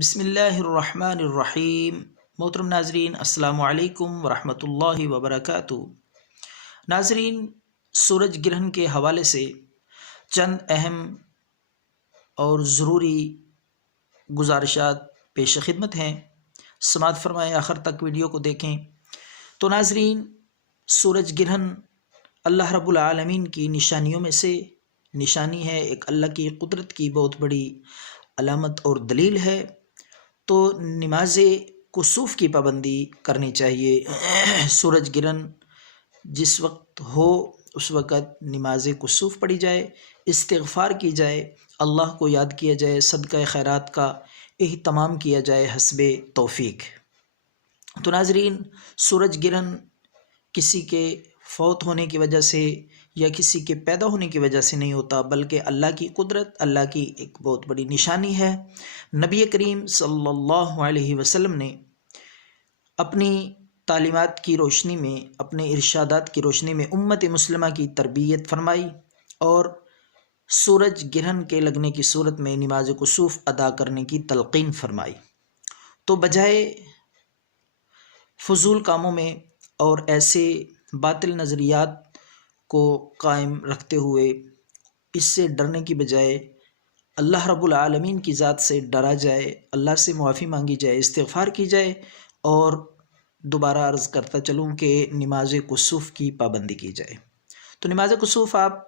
بسم اللہ الرحمن الرحیم۔ محترم ناظرین، السلام علیکم ورحمۃ اللہ وبرکاتہ۔ ناظرین، سورج گرہن کے حوالے سے چند اہم اور ضروری گزارشات پیش خدمت ہیں، سماعت فرمائیں، آخر تک ویڈیو کو دیکھیں۔ تو ناظرین، سورج گرہن اللہ رب العالمین کی نشانیوں میں سے نشانی ہے، ایک اللہ کی قدرت کی بہت بڑی علامت اور دلیل ہے۔ تو نماز کسوف کی پابندی کرنی چاہیے۔ سورج گرہن جس وقت ہو اس وقت نماز کسوف پڑھی جائے، استغفار کی جائے، اللہ کو یاد کیا جائے، صدقہ خیرات کا اہتمام کیا جائے حسب توفیق۔ تو ناظرین، سورج گرہن کسی کے فوت ہونے کی وجہ سے یا کسی کے پیدا ہونے کی وجہ سے نہیں ہوتا، بلکہ اللہ کی قدرت، اللہ کی ایک بہت بڑی نشانی ہے۔ نبی کریم صلی اللہ علیہ وسلم نے اپنی تعلیمات کی روشنی میں، اپنے ارشادات کی روشنی میں امت مسلمہ کی تربیت فرمائی اور سورج گرہن کے لگنے کی صورت میں نماز کسوف ادا کرنے کی تلقین فرمائی۔ تو بجائے فضول کاموں میں اور ایسے باطل نظریات کو قائم رکھتے ہوئے اس سے ڈرنے کی بجائے اللہ رب العالمین کی ذات سے ڈرا جائے، اللہ سے معافی مانگی جائے، استغفار کی جائے، اور دوبارہ عرض کرتا چلوں کہ نماز کسوف کی پابندی کی جائے۔ تو نماز کسوف آپ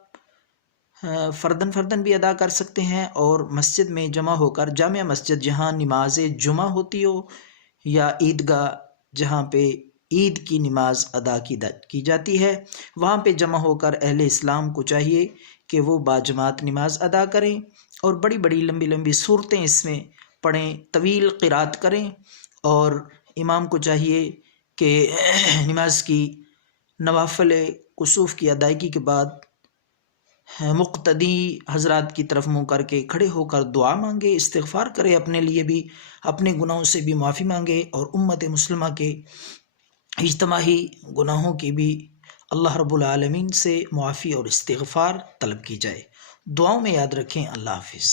فردن بھی ادا کر سکتے ہیں، اور مسجد میں جمع ہو کر، جامع مسجد جہاں نماز جمعہ ہوتی ہو یا عیدگاہ جہاں پہ عید کی نماز ادا کی جاتی ہے، وہاں پہ جمع ہو کر اہل اسلام کو چاہیے کہ وہ باجماعت نماز ادا کریں اور بڑی بڑی لمبی لمبی صورتیں اس میں پڑھیں، طویل قرات کریں، اور امام کو چاہیے کہ نماز کی نوافل کسوف کی ادائیگی کے بعد مقتدی حضرات کی طرف منہ کر کے کھڑے ہو کر دعا مانگے، استغفار کرے، اپنے لیے بھی، اپنے گناہوں سے بھی معافی مانگے، اور امت مسلمہ کے اجتماعی گناہوں کی بھی اللہ رب العالمین سے معافی اور استغفار طلب کی جائے۔ دعاؤں میں یاد رکھیں۔ اللہ حافظ۔